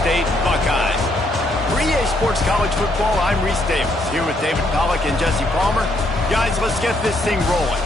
State Buckeyes. For EA Sports College Football, I'm Reese Davis, here with David Pollack and Jesse Palmer. Guys, let's get this thing rolling.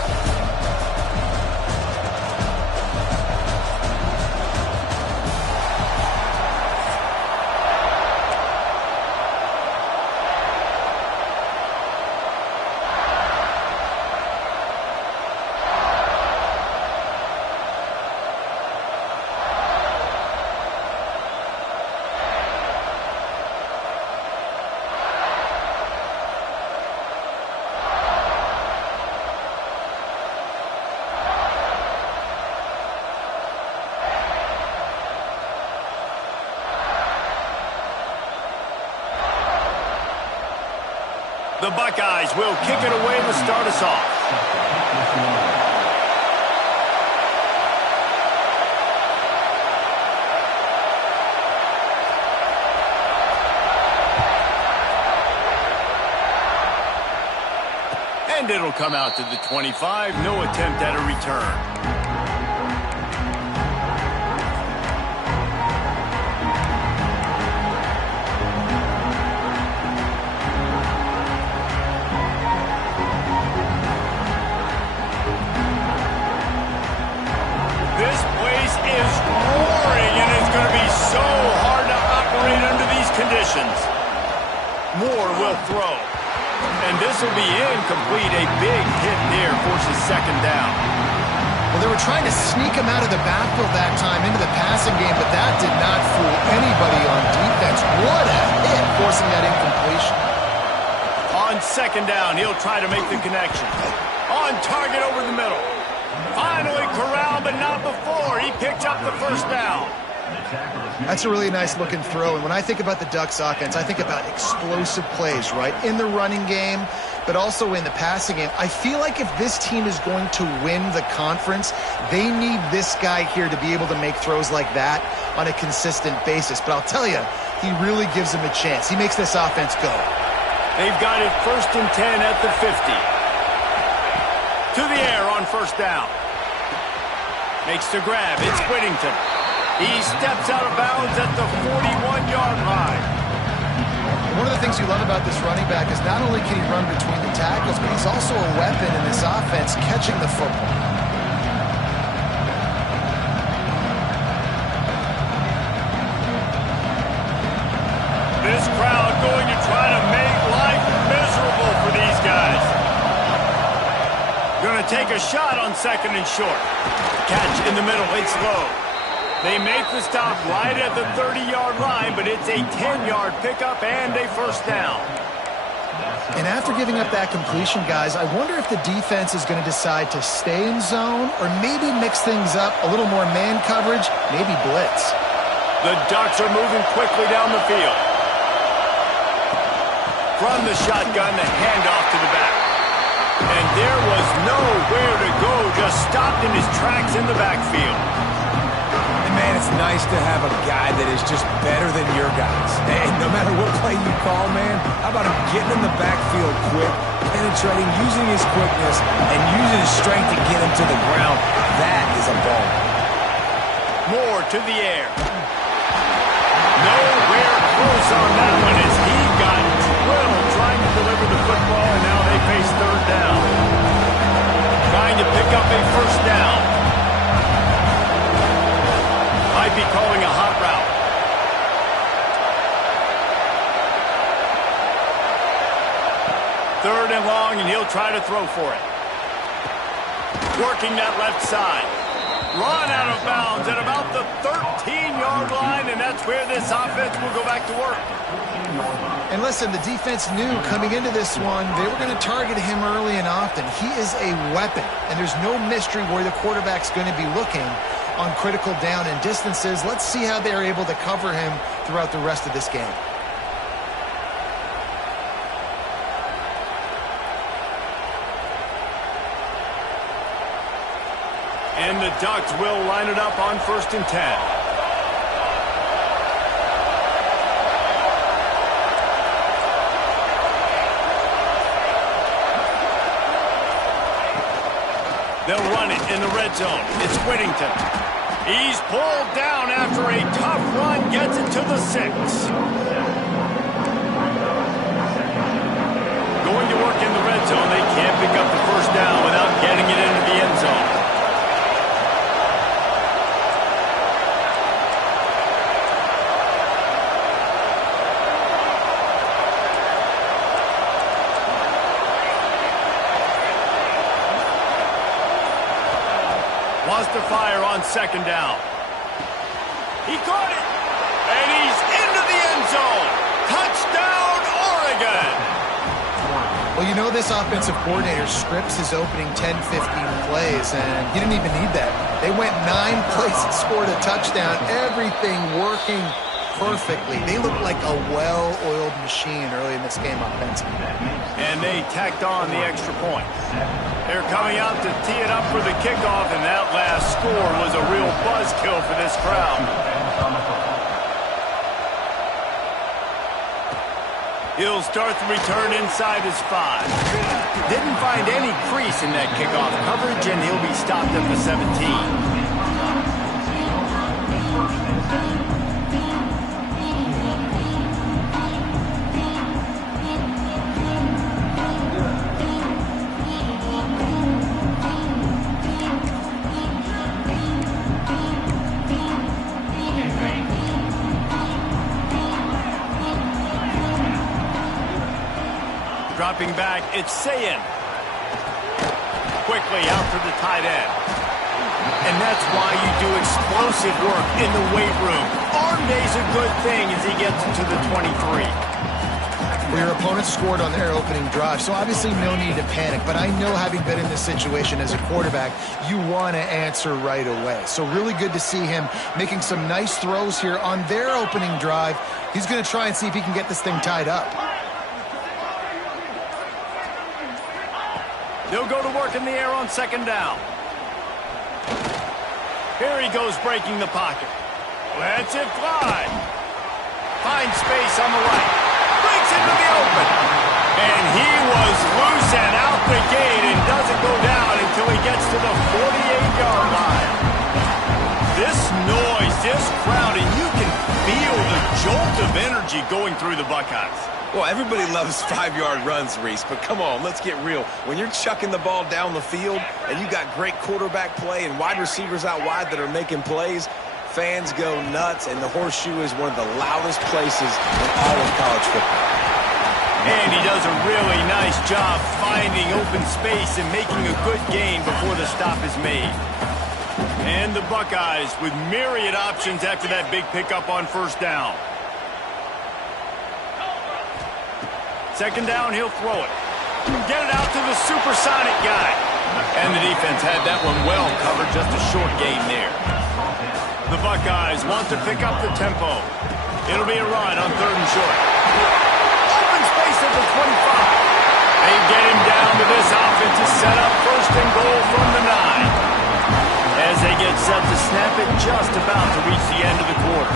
The Buckeyes will kick it away to start us off. And it'll come out to the 25. No attempt at a return. Conditions. Moore will throw. And this will be incomplete. A big hit there forces second down. Well, they were trying to sneak him out of the backfield that time into the passing game, but that did not fool anybody on defense. What a hit, forcing that incompletion. On second down, he'll try to make the connection. On target over the middle. Finally corralled, but not before. He picked up the first down. That's a really nice looking throw. And when I think about the Ducks offense, I think about explosive plays, right? In the running game, but also in the passing game. I feel like if this team is going to win the conference, they need this guy here to be able to make throws like that on a consistent basis. But I'll tell you, he really gives them a chance. He makes this offense go. They've got it 1st and 10 at the 50. To the air on first down. Makes the grab. It's Whittington. He steps out of bounds at the 41-yard line. One of the things you love about this running back is not only can he run between the tackles, but he's also a weapon in this offense catching the football. This crowd going to try to make life miserable for these guys. Going to take a shot on second and short. Catch in the middle. It's low. They make the stop right at the 30-yard line, but it's a 10-yard pickup and a first down. And after giving up that completion, guys, I wonder if the defense is going to decide to stay in zone or maybe mix things up, a little more man coverage, maybe blitz. The Ducks are moving quickly down the field. From the shotgun, the handoff to the back. And there was nowhere to go, just stopped in his tracks in the backfield. Man, it's nice to have a guy that is just better than your guys. And no matter what play you call, man, how about him getting in the backfield quick, penetrating, using his quickness, and using his strength to get him to the ground? That is a ball. Moore to the air. Nowhere close on that one as he got drilled trying to deliver the football, and now they face third down. Trying to pick up a first down. Might be calling a hot route. Third and long, and he'll try to throw for it. Working that left side. Run out of bounds at about the 13-yard line, and that's where this offense will go back to work. And listen, the defense knew coming into this one, they were going to target him early and often. He is a weapon, and there's no mystery where the quarterback's going to be looking on critical down and distances. Let's see how they're able to cover him throughout the rest of this game. And the Ducks will line it up on 1st and 10. They'll run it in the red zone. It's Whittington. He's pulled down after a tough run, gets it to the 6. Going to work in the red zone. They can't pick up the first down without getting it into the end zone. Wants to fire on second down. He caught it. And he's into the end zone. Touchdown, Oregon. Well, you know this offensive coordinator scripts his opening 10, 15 plays, and he didn't even need that. They went 9 plays and scored a touchdown. Everything working perfectly. They look like a well-oiled machine early in this game offensively. And they tacked on the extra point. They're coming out to tee it up for the kickoff, and that last score was a real buzzkill for this crowd. He'll start the return inside his 5. Didn't find any crease in that kickoff coverage, and he'll be stopped at the 17. Dropping back, it's Sayin. Quickly out to the tight end. And that's why you do explosive work in the weight room. Arm day's a good thing as he gets into the 23. Well, your opponent scored on their opening drive, so obviously no need to panic. But I know, having been in this situation as a quarterback, you want to answer right away. So really good to see him making some nice throws here on their opening drive. He's going to try and see if he can get this thing tied up. He'll go to work in the air on second down. Here he goes, breaking the pocket. Lets it fly. Finds space on the right. Breaks into the open. And he was loose and out the gate and doesn't go down until he gets to the 48-yard line. This noise, this crowd, and you can feel the jolt of energy going through the Buckeyes. Well, everybody loves 5-yard runs, Reese, but come on, let's get real. When you're chucking the ball down the field and you got great quarterback play and wide receivers out wide that are making plays, fans go nuts, and the Horseshoe is one of the loudest places in all of college football. And he does a really nice job finding open space and making a good gain before the stop is made. And the Buckeyes with myriad options after that big pickup on first down. Second down, he'll throw it. Get it out to the supersonic guy. And the defense had that one well covered, just a short gain there. The Buckeyes want to pick up the tempo. It'll be a run on third and short. Open space at the 25. They get him down to this offensive setup. First and goal from the 9. As they get set to snap it, just about to reach the end of the quarter.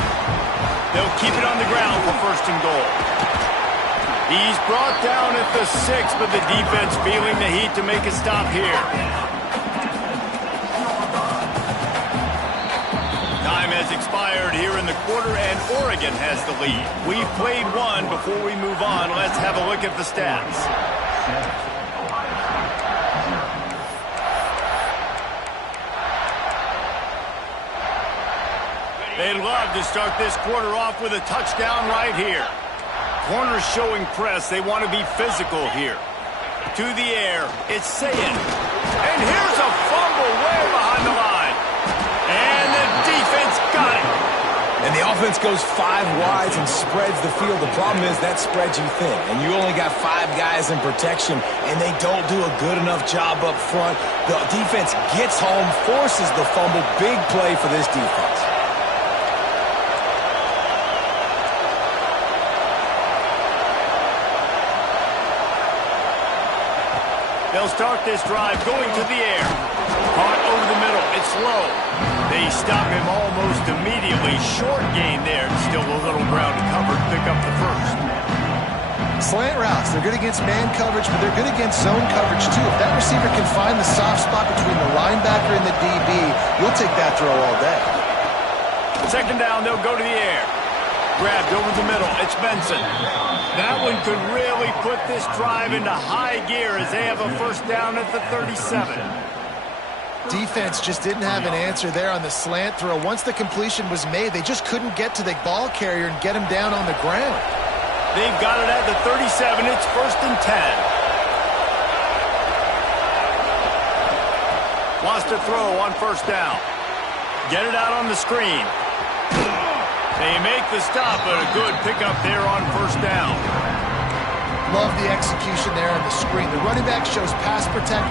They'll keep it on the ground for first and goal. He's brought down at the 6, but the defense feeling the heat to make a stop here. Time has expired here in the quarter, and Oregon has the lead. We've played one. Before we move on, let's have a look at the stats. They'd love to start this quarter off with a touchdown right here. Corners showing press. They want to be physical here. To the air. It's Sayin. And here's a fumble way behind the line. And the defense got it. And the offense goes 5 wides and spreads the field. The problem is that spreads you thin. And you only got 5 guys in protection, and they don't do a good enough job up front. The defense gets home, forces the fumble. Big play for this defense. They'll start this drive going to the air. Caught over the middle. It's low. They stop him almost immediately. Short gain there. Still a little ground covered. Pick up the first. Slant routes. They're good against man coverage, but they're good against zone coverage too. If that receiver can find the soft spot between the linebacker and the DB, you'll take that throw all day. Second down, they'll go to the air. Grabbed over the middle. It's Benson. That one could really put this drive into high gear as they have a first down at the 37. Defense just didn't have an answer there on the slant throw. Once the completion was made, they just couldn't get to the ball carrier and get him down on the ground. They've got it at the 37. It's first and 10. Wants to throw on first down. Get it out on the screen. They make the stop, but a good pickup there on first down. Love the execution there on the screen. The running back shows pass protect.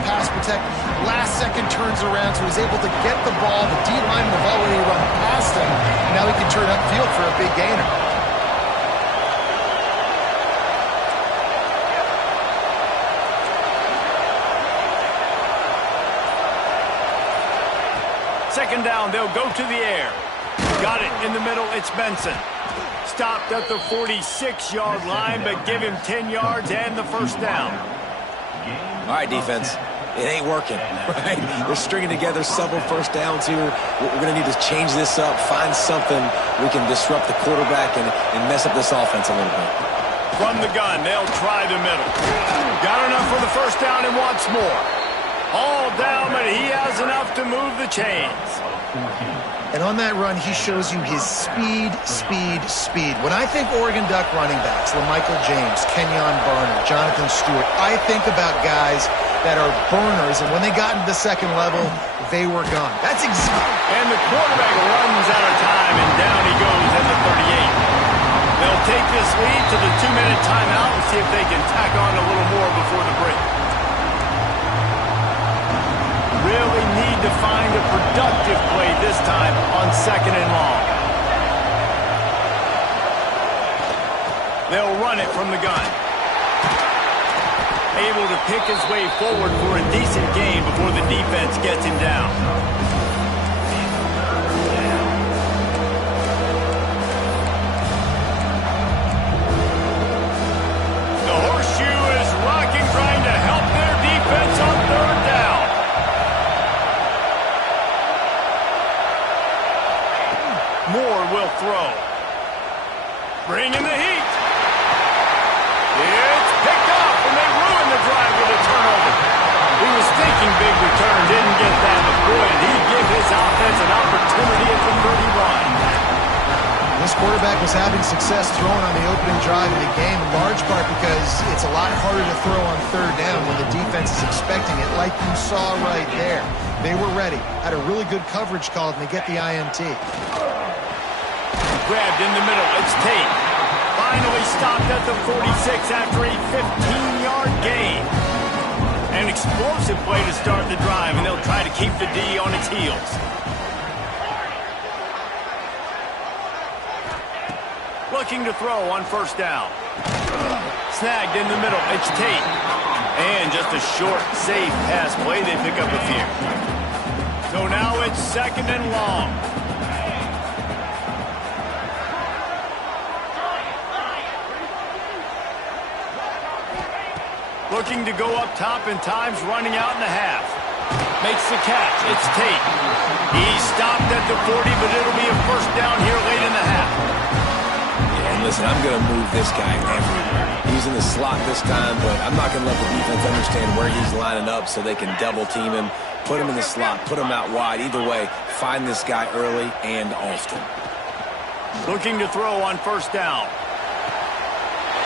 Last second turns around, so he's able to get the ball. The D-linemen have already run past him. Now he can turn upfield for a big gainer. Second down, they'll go to the air. Got it in the middle, it's Benson. Stopped at the 46-yard line, but give him 10 yards and the first down. All right, defense. It ain't working, right? We're stringing together several first downs here. We're going to need to change this up, find something we can disrupt the quarterback and mess up this offense a little bit. From the gun, they'll try the middle. Got enough for the first down and wants more. All down, but he has enough to move the chains. And on that run, he shows you his speed. When I think Oregon Duck running backs, LaMichael James, Kenyon Barner, Jonathan Stewart, I think about guys that are burners, and when they got into the second level, they were gone. That's exactly. And the quarterback runs out of time, and down he goes at the 38. They'll take this lead to the 2-minute timeout and see if they can tack on a little more before the break. Really need to find a productive play this time on second and long. They'll run it from the gun. Able to pick his way forward for a decent gain before the defense gets him down. The horseshoe is rocking, trying to help their defense on third down. Moore will throw. Bringing the heat. It's picked off, and they ruin the drive with a turnover. He was thinking big return, didn't get that, but boy, did he give his offense an opportunity at the 31. This quarterback was having success throwing on the opening drive of the game, in large part because it's a lot harder to throw on third down when the defense is expecting it, like you saw right there. They were ready, had a really good coverage called, and they get the INT. Grabbed in the middle, it's Tate. Finally stopped at the 46 after a 15-yard gain. An explosive play to start the drive, and they'll try to keep the D on its heels. Looking to throw on first down. Snagged in the middle, it's Tate. And just a short, safe pass play, they pick up a few. So now it's second and long. Looking to go up top, and time's running out in the half. Makes the catch. It's Tate. He stopped at the 40, but it'll be a first down here late in the half. Yeah, and listen, I'm going to move this guy everywhere. He's in the slot this time, but I'm not going to let the defense understand where he's lining up so they can double team him, put him in the slot, put him out wide. Either way, find this guy early and often. Looking to throw on first down.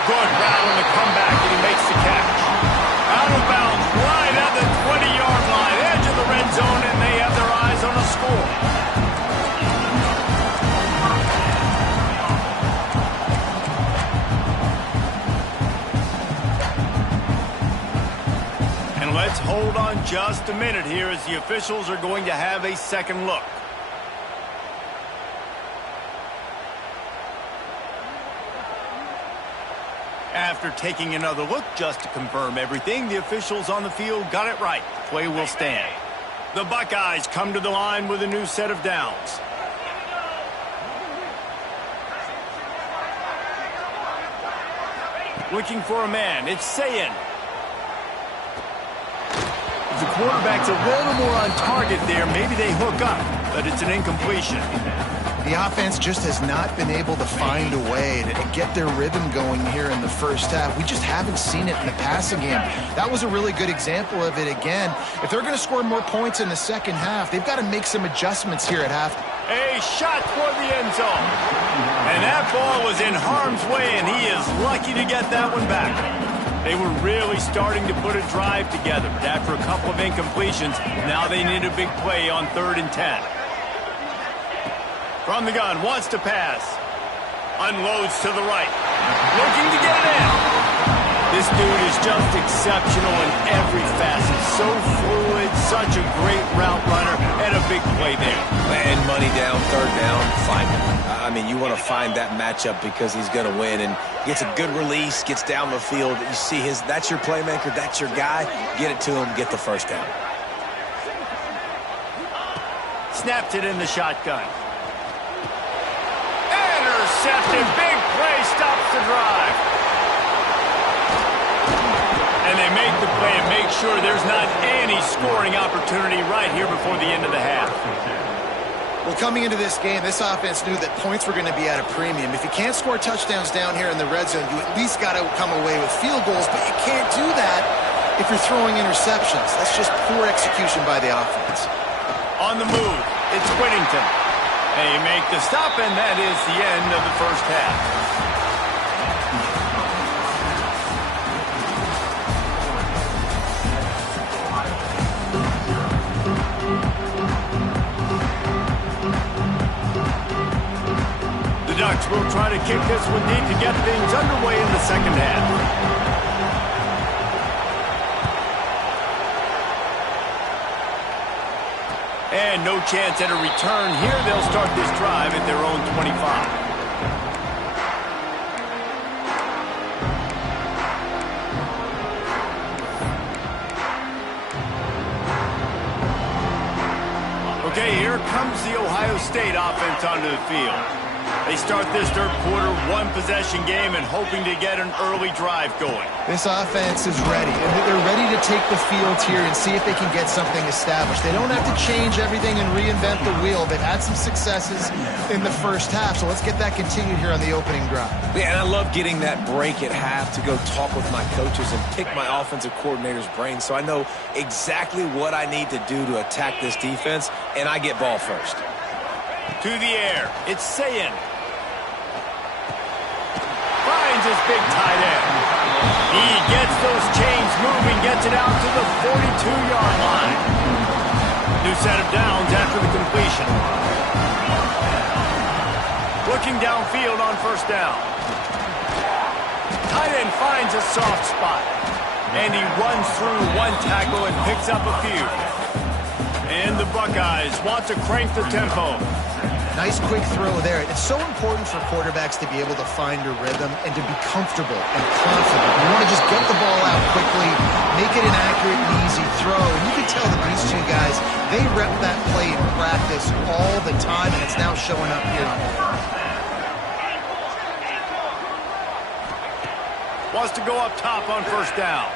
Good route on the comeback, and he makes the catch. Out of bounds, right at the 20-yard line, edge of the red zone, and they have their eyes on a score. And let's hold on just a minute here as the officials are going to have a second look. After taking another look just to confirm everything, the officials on the field got it right. Play will stand. The Buckeyes come to the line with a new set of downs. Looking for a man. It's Sayin. If the quarterback's a little more on target there, maybe they hook up, but it's an incompletion. The The offense just has not been able to find a way to get their rhythm going here in the first half. We just haven't seen it in the passing game. That was a really good example of it again. If they're going to score more points in the second half, they've got to make some adjustments here at half. A shot toward the end zone. And that ball was in harm's way, and he is lucky to get that one back. They were really starting to put a drive together, but after a couple of incompletions, now they need a big play on 3rd and 10. From the gun, wants to pass. Unloads to the right. Looking to get it in. This dude is just exceptional in every facet. So fluid, such a great route runner, and a big play there. And money down, 3rd down, find him. I mean, you want to find that matchup because he's going to win, and gets a good release, gets down the field. You see that's your playmaker, that's your guy. Get it to him, get the 1st down. Snapped it in the shotgun. Intercepted, big play, stops the drive. And they make the play and make sure there's not any scoring opportunity right here before the end of the half. Well, coming into this game, this offense knew that points were going to be at a premium. If you can't score touchdowns down here in the red zone, you at least got to come away with field goals, but you can't do that if you're throwing interceptions. That's just poor execution by the offense. On the move, it's Whittington. They make the stop, and that is the end of the first half. The Ducks will try to kick this one deep to get things underway in the second half. And no chance at a return here. They'll start this drive at their own 25. Okay, here comes the Ohio State offense onto the field. They start this 3rd quarter, 1-possession game, and hoping to get an early drive going. This offense is ready, and they're ready to take the field here and see if they can get something established. They don't have to change everything and reinvent the wheel. They've had some successes in the first half, so let's get that continued here on the opening drive. Yeah, and I love getting that break at half to go talk with my coaches and pick my offensive coordinator's brain so I know exactly what I need to do to attack this defense, and I get ball first. To the air, it's Sayin. Finds his big tight end. He gets those chains moving, gets it out to the 42-yard line. New set of downs after the completion. Looking downfield on 1st down. Tight end finds a soft spot. And he runs through one tackle and picks up a few. And the Buckeyes want to crank the tempo. Nice quick throw there. It's so important for quarterbacks to be able to find a rhythm and to be comfortable and confident. You want to just get the ball out quickly, make it an accurate and easy throw. And you can tell that these two guys, they rep that play in practice all the time, and it's now showing up here on the field. Wants to go up top on 1st down.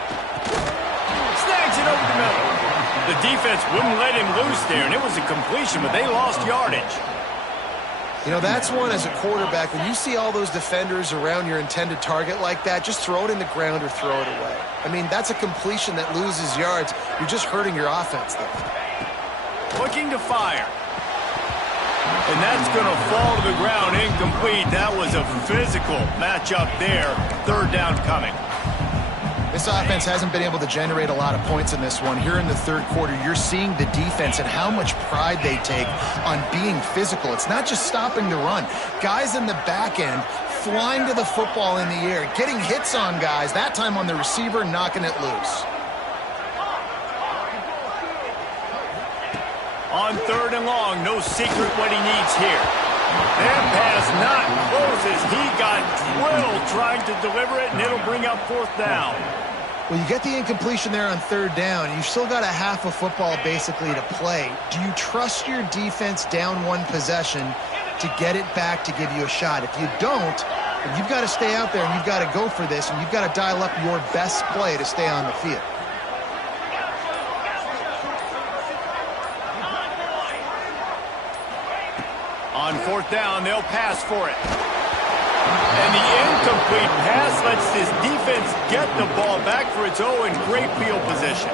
Snags it over the middle. The defense wouldn't let him loose there, and it was a completion, but they lost yardage. You know, that's one as a quarterback. When you see all those defenders around your intended target like that, just throw it in the ground or throw it away. I mean, that's a completion that loses yards. You're just hurting your offense there. Looking to fire. And that's going to fall to the ground incomplete. That was a physical matchup there. 3rd down coming. This offense hasn't been able to generate a lot of points in this one. Here in the 3rd quarter, you're seeing the defense and how much pride they take on being physical. It's not just stopping the run. Guys in the back end flying to the football in the air, getting hits on guys, that time on the receiver, knocking it loose. On 3rd and long, no secret what he needs here. That pass not close as he got drilled trying to deliver it, and it'll bring up 4th down. Well, you get the incompletion there on 3rd down. You've still got a half of football basically to play. Do you trust your defense down 1 possession to get it back to give you a shot? If you don't, then you've got to stay out there and you've got to go for this, and you've got to dial up your best play to stay on the field. On 4th fourth down, they'll pass for it. And the incomplete pass lets this defense get the ball back for its own. Great field position.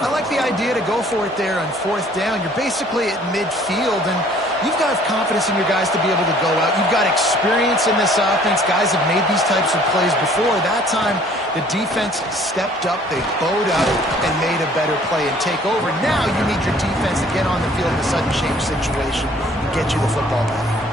I like the idea to go for it there on fourth down. You're basically at midfield, and you've got confidence in your guys to be able to go out. You've got experience in this offense. Guys have made these types of plays before. That time, the defense stepped up. They bowed out and made a better play and take over. Now you need your defense to get on the field in a sudden change situation and get you the football back.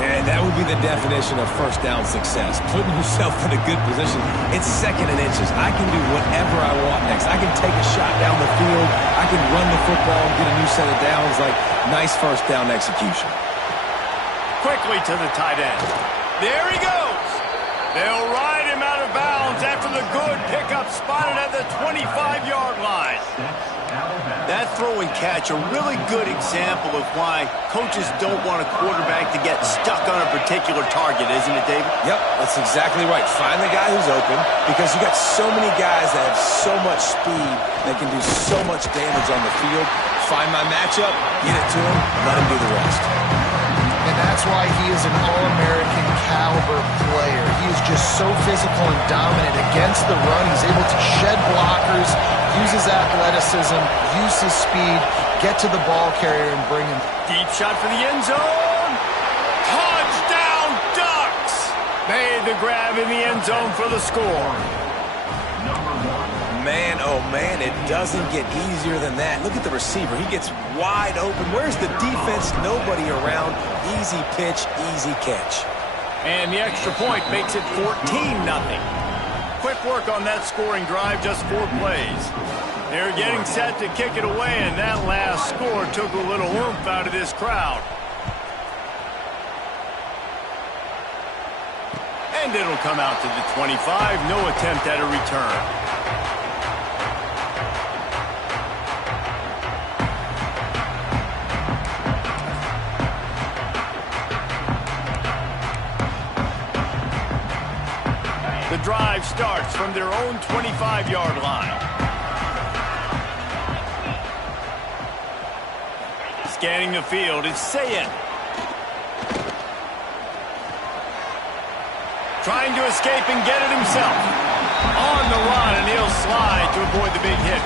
And that would be the definition of first down success. Putting yourself in a good position. It's second and inches. I can do whatever I want next. I can take a shot down the field. I can run the football and get a new set of downs. Like, nice first down execution. Quickly to the tight end. There he goes. They'll ride him out of bounds after the good pickup spotted at the 25-yard line. That throw and catch, a really good example of why coaches don't want a quarterback to get stuck on a particular target, isn't it, David? Yep, that's exactly right. Find the guy who's open, because you got so many guys that have so much speed that can do so much damage on the field. Find my matchup, get it to him, let him do the rest. And that's why he is an All-American caliber player. He is just so physical and dominant against the run. He's able to shed blockers, use his athleticism, use his speed, get to the ball carrier and bring him. Deep shot for the end zone. Touchdown, Ducks! Made the grab in the end zone for the score. Man, oh man, it doesn't get easier than that. Look at the receiver. He gets wide open. Where's the defense? Nobody around. Easy pitch, easy catch. And the extra point makes it 14-0. Quick work on that scoring drive, just 4 plays. They're getting set to kick it away, and that last score took a little oomph out of this crowd. And it'll come out to the 25. No attempt at a return. The drive starts from their own 25-yard line. Scanning the field, it's Sayin. Trying to escape and get it himself. On the run, and he'll slide to avoid the big hit.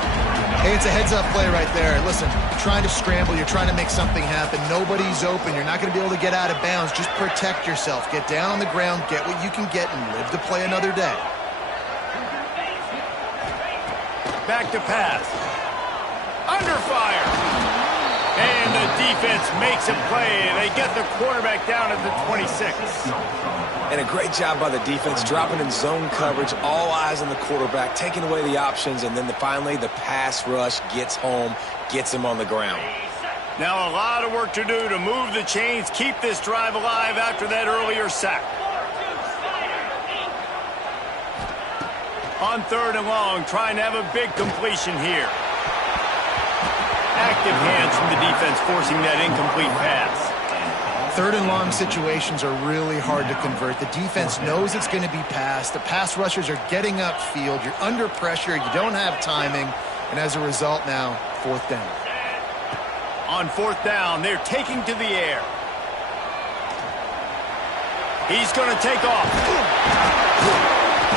Hey, it's a heads-up play right there. Listen, you're trying to scramble. You're trying to make something happen. Nobody's open. You're not going to be able to get out of bounds. Just protect yourself. Get down on the ground, get what you can get, and live to play another day. Back to pass. Under fire. And the defense makes a play. They get the quarterback down at the 26. And a great job by the defense, dropping in zone coverage, all eyes on the quarterback, taking away the options, and then finally the pass rush gets home, gets him on the ground. Now a lot of work to do to move the chains, keep this drive alive after that earlier sack. On 3rd and long, trying to have a big completion here. Active hands from the defense forcing that incomplete pass. 3rd and long situations are really hard to convert. The defense knows it's going to be passed. The pass rushers are getting upfield. You're under pressure. You don't have timing. And as a result now, 4th down. On 4th down, they're taking to the air. He's going to take off.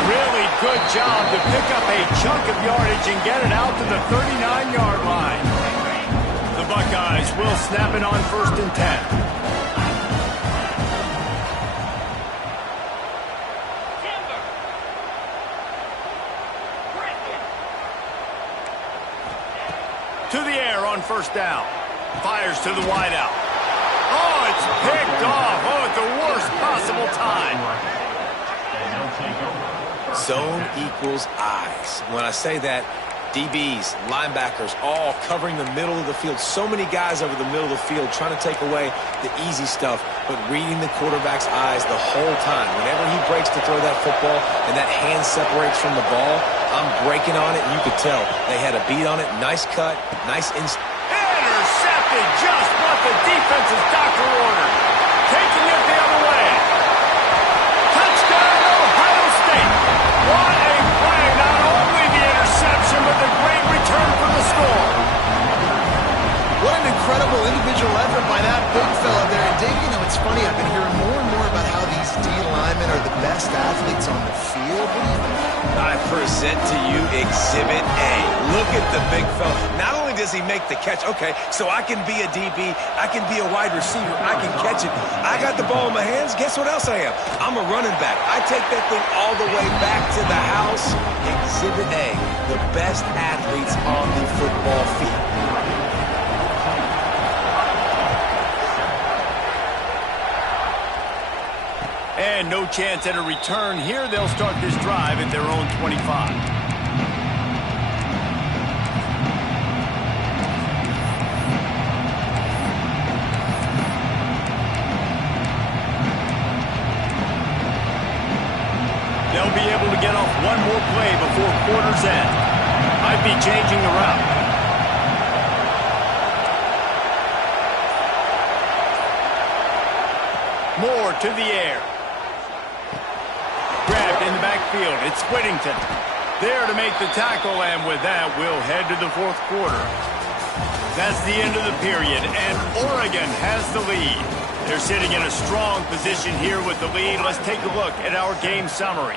Really good job to pick up a chunk of yardage and get it out to the 39-yard line. The Buckeyes will snap it on 1st and 10. To the air on 1st down. Fires to the wideout. Oh, it's picked off. Oh, at the worst possible time. Zone equals eyes. When I say that, DBs, linebackers, all covering the middle of the field. So many guys over the middle of the field trying to take away the easy stuff, but reading the quarterback's eyes the whole time. Whenever he breaks to throw that football and that hand separates from the ball, I'm breaking on it, and you could tell they had a beat on it. Nice cut, nice intercepted, just what the defense's doctor ordered. Taking it the other way. Touchdown, Ohio State. What a play. Not only the interception, but the great return for the score. What an incredible individual effort by that big fella there. Dave, you know, it's funny. I've been hearing more and more about how these D linemen are the best athletes on the field. What do you think? I present to you Exhibit A. Look at the big fella. Not only does he make the catch, okay, so I can be a DB, I can be a wide receiver, I can catch it. I got the ball in my hands. Guess what else I am? I'm a running back. I take that thing all the way back to the house. Exhibit A, the best athletes on the football field. And no chance at a return here. They'll start this drive at their own 25. They'll be able to get off one more play before quarter's end. Might be changing the route. Moore to the air. Grabbed in the backfield. It's Whittington. There to make the tackle, and with that, we'll head to the fourth quarter. That's the end of the period, and Oregon has the lead. They're sitting in a strong position here with the lead. Let's take a look at our game summary.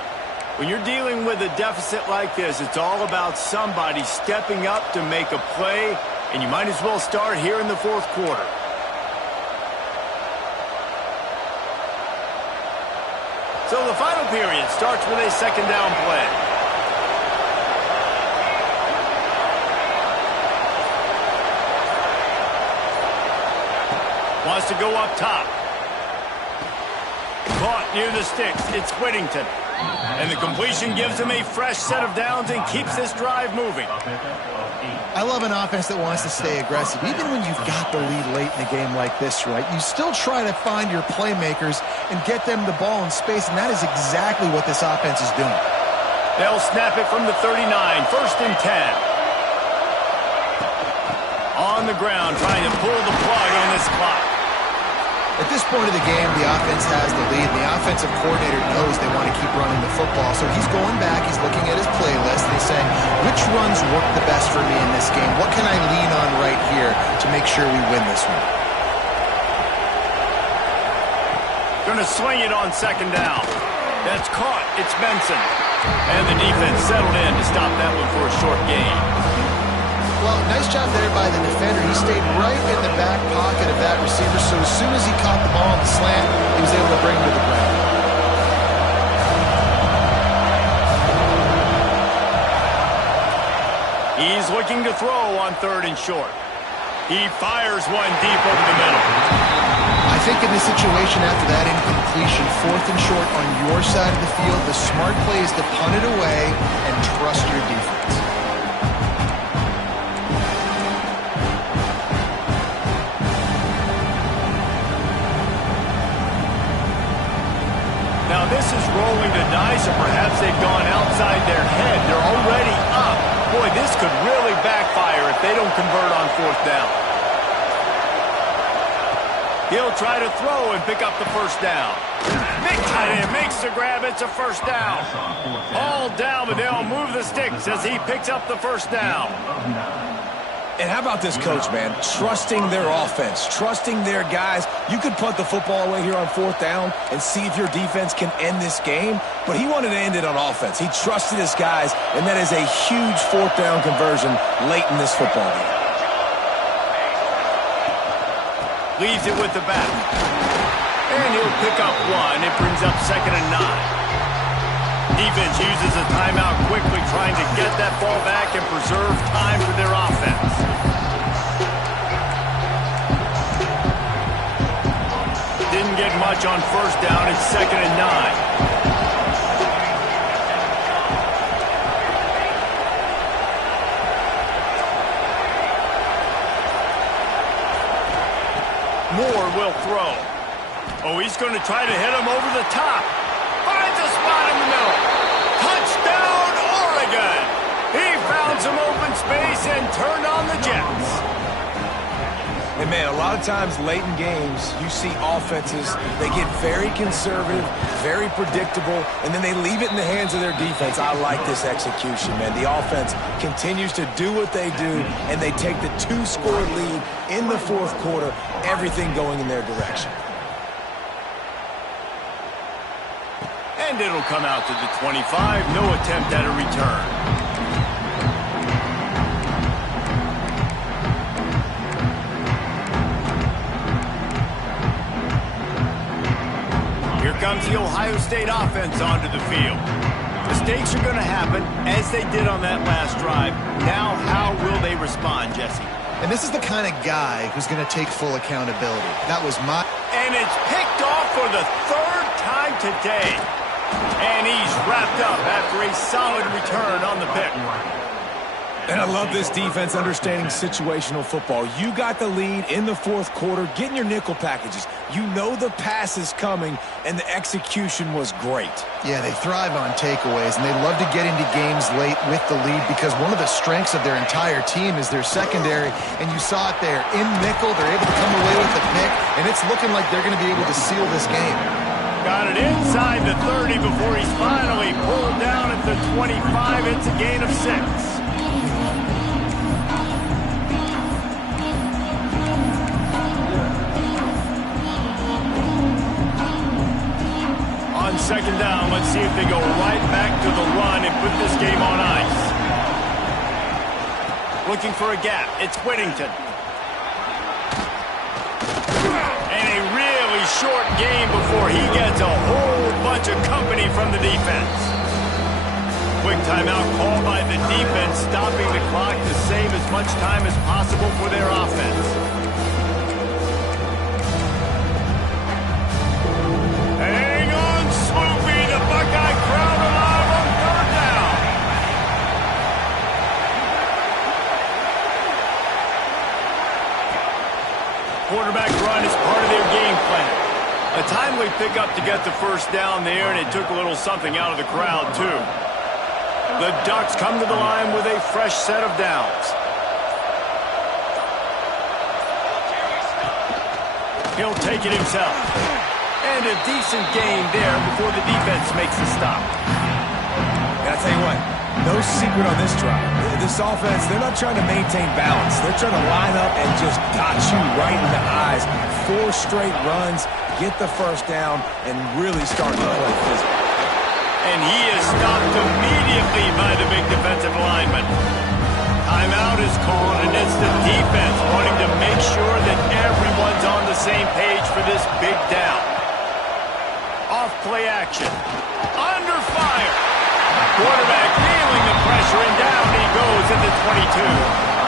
When you're dealing with a deficit like this, it's all about somebody stepping up to make a play, and you might as well start here in the fourth quarter. So the final period starts with a second down play. Wants to go up top. Caught near the sticks. It's Whittington. And the completion gives him a fresh set of downs and keeps this drive moving. I love an offense that wants to stay aggressive. Even when you've got the lead late in a game like this, right, you still try to find your playmakers and get them the ball in space, and that is exactly what this offense is doing. They'll snap it from the 39, first and 10. On the ground, trying to pull the plug on this clock. At this point of the game, the offense has the lead. The offensive coordinator knows they want to keep running the football, so he's going back, he's looking at his playlist, and he's saying, which runs work the best for me in this game? What can I lean on right here to make sure we win this one? Going to swing it on second down. That's caught. It's Benson. And the defense settled in to stop that one for a short gain. Well, nice job there by the defender. He stayed right in the back pocket of that receiver, so as soon as he caught the ball on the slant, he was able to bring it to the ground. He's looking to throw on third and short. He fires one deep over the middle. I think in this situation after that incompletion, fourth and short on your side of the field, the smart play is to punt it away and trust your defense. Now this is rolling the dice, or perhaps they've gone outside their head. They're already up. Boy, this could really backfire if they don't convert on fourth down. He'll try to throw and pick up the first down. Makes the grab. It's a first down. All down, but they'll move the sticks as he picks up the first down. And how about this coach, man? Trusting their offense, trusting their guys. You could punt the football away here on fourth down and see if your defense can end this game, but he wanted to end it on offense. He trusted his guys, and that is a huge fourth down conversion late in this football game. Leaves it with the back. And he'll pick up one. It brings up second and 9. Defense uses a timeout quickly, trying to get that ball back and preserve time for their offense. Didn't get much on first down. It's second and 9. Moore will throw. Oh, he's going to try to hit him over the top. Finds a spot in the middle. Touchdown, Oregon! He found some open space and turned on the Jets. And, man, a lot of times late in games, you see offenses, they get very conservative, very predictable, and then they leave it in the hands of their defense. I like this execution, man. The offense continues to do what they do, and they take the 2-score lead in the fourth quarter, everything going in their direction. And it'll come out to the 25. No attempt at a return. Here comes the Ohio State offense onto the field. Mistakes are going to happen, as they did on that last drive. Now, how will they respond, Jesse? And this is the kind of guy who's going to take full accountability. That was my... And it's picked off for the third time today. And he's wrapped up after a solid return on the pick. And I love this defense understanding situational football. You got the lead in the fourth quarter, getting your nickel packages. You know the pass is coming, and the execution was great. Yeah, they thrive on takeaways, and they love to get into games late with the lead because one of the strengths of their entire team is their secondary, and you saw it there. In nickel, they're able to come away with the pick, and it's looking like they're going to be able to seal this game. Got it inside the 30 before he's finally pulled down at the 25. It's a gain of 6. On second down, let's see if they go right back to the run and put this game on ice. Looking for a gap. It's Whittington. And a really short game before he gets a whole bunch of company from the defense. Quick timeout called by the defense, stopping the clock to save as much time as possible for their offense. Hang on, Swoopy, the Buckeye crowd alive on third down. Quarterback run is part of their game plan. A timely pickup to get the first down there, and it took a little something out of the crowd, too. The Ducks come to the line with a fresh set of downs. He'll take it himself. And a decent game there before the defense makes the stop. And I'll tell you what, no secret on this drive. This offense, they're not trying to maintain balance. They're trying to line up and just dot you right in the eyes. 4 straight runs, get the first down, and really start to play physical. And he is stopped immediately by the big defensive lineman. Timeout is called, and it's the defense wanting to make sure that everyone's on the same page for this big down. Off play action. Under fire. Quarterback feeling the pressure, and down he goes at the 22.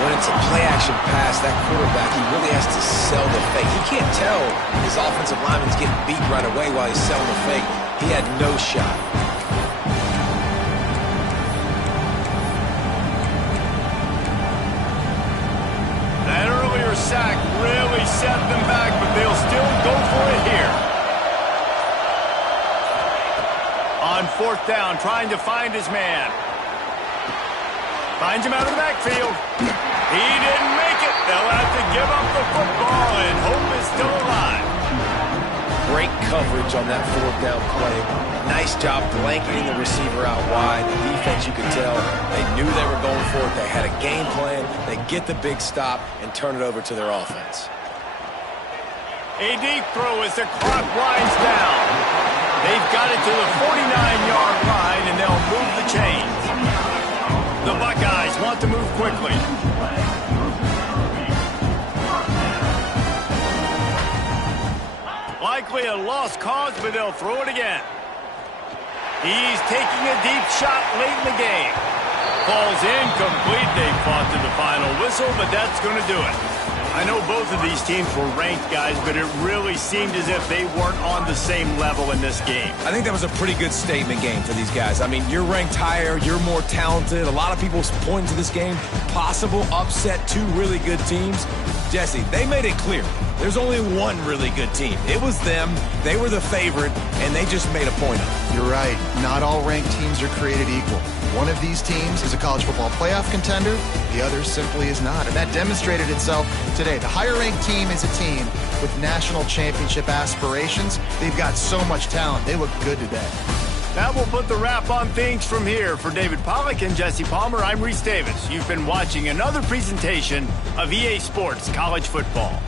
When it's a play-action pass, that quarterback, he really has to sell the fake. He can't tell his offensive lineman's getting beat right away while he's selling the fake. He had no shot. That earlier sack really set them back, but they'll still go for it here. On fourth down, trying to find his man. Finds him out of the backfield. He didn't make it. They'll have to give up the football, and hope is still alive. Great coverage on that fourth down play. Nice job blanketing the receiver out wide. The defense, you could tell, they knew they were going for it. They had a game plan. They get the big stop and turn it over to their offense. A deep throw as the clock winds down. They've got it to the 49-yard line, and they'll move the chains. The Buckeyes want to move quickly. Likely a lost cause, but they'll throw it again. He's taking a deep shot late in the game. Falls incomplete. They fought to the final whistle, but that's going to do it. I know both of these teams were ranked, guys, but it really seemed as if they weren't on the same level in this game. I think that was a pretty good statement game for these guys. I mean, you're ranked higher, you're more talented. A lot of people point to this game, possible upset, 2 really good teams. Jesse, they made it clear. There's only one really good team. It was them. They were the favorite, and they just made a point of it. You're right. Not all ranked teams are created equal. One of these teams is a college football playoff contender. The other simply is not. And that demonstrated itself today. The higher-ranked team is a team with national championship aspirations. They've got so much talent. They look good today. That will put the wrap on things from here. For David Pollack and Jesse Palmer, I'm Reese Davis. You've been watching another presentation of EA Sports College Football.